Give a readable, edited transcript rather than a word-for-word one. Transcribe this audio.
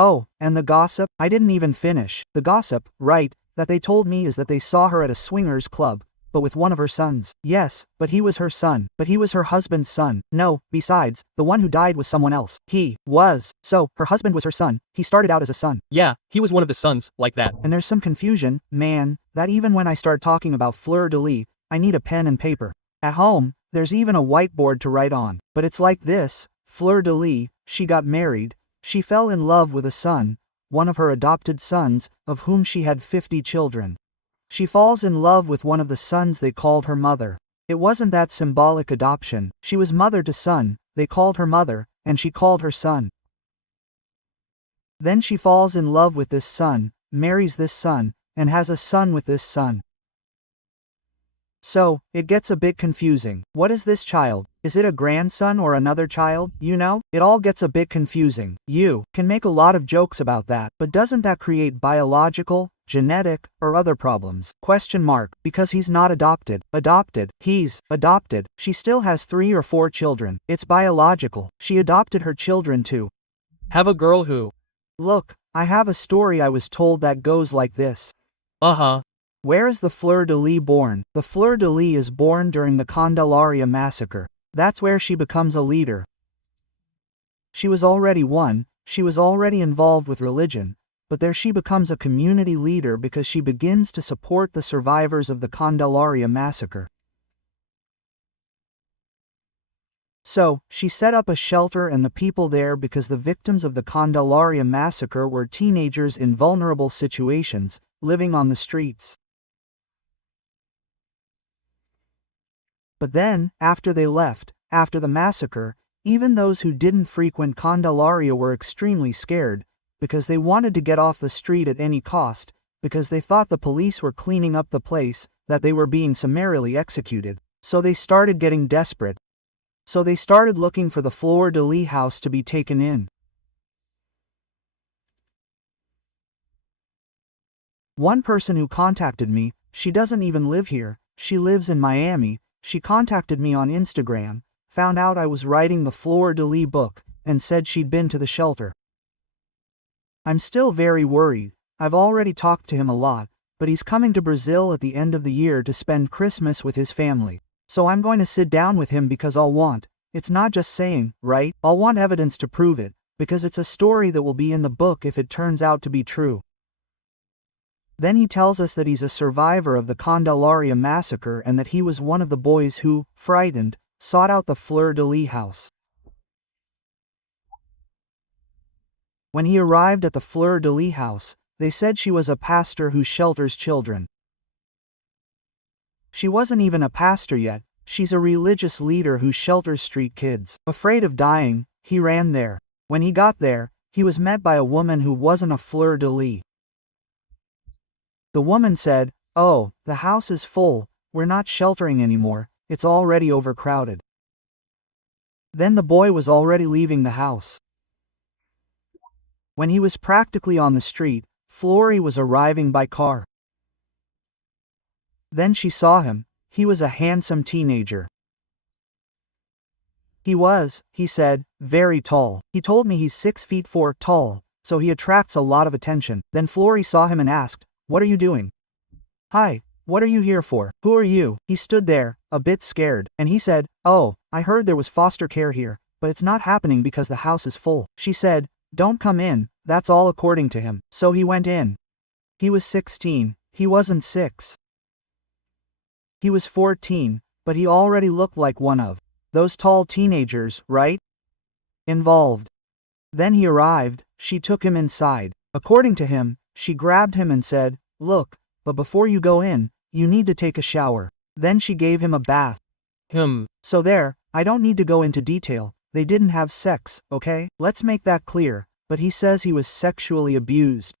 Oh, and the gossip? I didn't even finish. The gossip, right, that they told me is that they saw her at a swingers club, but with one of her sons. Yes, but he was her son. But he was her husband's son. No, besides, the one who died was someone else. So, her husband was her son. He started out as a son. Yeah, he was one of the sons, like that. And there's some confusion, man, that even when I start talking about Fleur de Lis, I need a pen and paper. At home, there's even a whiteboard to write on. But it's like this, Fleur de Lis, she got married, she fell in love with a son, one of her adopted sons, of whom she had 50 children. She falls in love with one of the sons they called her mother. It wasn't that symbolic adoption. She was mother to son, they called her mother, and she called her son. Then she falls in love with this son, marries this son, and has a son with this son. So, it gets a bit confusing. What is this child? Is it a grandson or another child? You know? It all gets a bit confusing. You can make a lot of jokes about that, but doesn't that create biological, genetic, or other problems? Because he's not adopted. He's adopted. She still has 3 or 4 children. It's biological. She adopted her children too. Have a girl who? Look, I have a story I was told that goes like this. Where is the Fleur de Lis born? The Fleur de Lis is born during the Candelaria massacre. That's where she becomes a leader. She was already one, she was already involved with religion, but there she becomes a community leader because she begins to support the survivors of the Candelaria massacre. So, she set up a shelter and the people there because the victims of the Candelaria massacre were teenagers in vulnerable situations, living on the streets. But then, after they left, after the massacre, even those who didn't frequent Candelaria were extremely scared, because they wanted to get off the street at any cost, because they thought the police were cleaning up the place, that they were being summarily executed. So they started getting desperate. So they started looking for the Fleur de Lis house to be taken in. One person who contacted me, she doesn't even live here, she lives in Miami. She contacted me on Instagram, found out I was writing the Fleur de Lis book, and said she'd been to the shelter. I'm still very worried. I've already talked to him a lot, but he's coming to Brazil at the end of the year to spend Christmas with his family. So I'm going to sit down with him because it's not just saying, right? I'll want evidence to prove it, because it's a story that will be in the book if it turns out to be true. Then he tells us that he's a survivor of the Candelaria massacre and that he was one of the boys who, frightened, sought out the Fleur de Lis house. When he arrived at the Fleur de Lis house, they said she was a pastor who shelters children. She wasn't even a pastor yet, she's a religious leader who shelters street kids. Afraid of dying, he ran there. When he got there, he was met by a woman who wasn't a Fleur de Lis. The woman said, "Oh, the house is full, we're not sheltering anymore, it's already overcrowded." Then the boy was already leaving the house. When he was practically on the street, Fleury was arriving by car. Then she saw him. He was a handsome teenager. He said, very tall. He told me he's 6'4" tall, so he attracts a lot of attention. Then Fleury saw him and asked, "What are you doing?" "Hi, what are you here for? Who are you?" He stood there, a bit scared, and he said, "Oh, I heard there was foster care here, but it's not happening because the house is full." She said, "Don't come in," that's all according to him. So he went in. He was 16, he wasn't 6. He was 14, but he already looked like one of those tall teenagers, right? Involved. Then he arrived, she took him inside. According to him, she grabbed him and said, "Look, but before you go in, you need to take a shower." Then she gave him a bath. So there, I don't need to go into detail, they didn't have sex, okay? Let's make that clear, but he says he was sexually abused.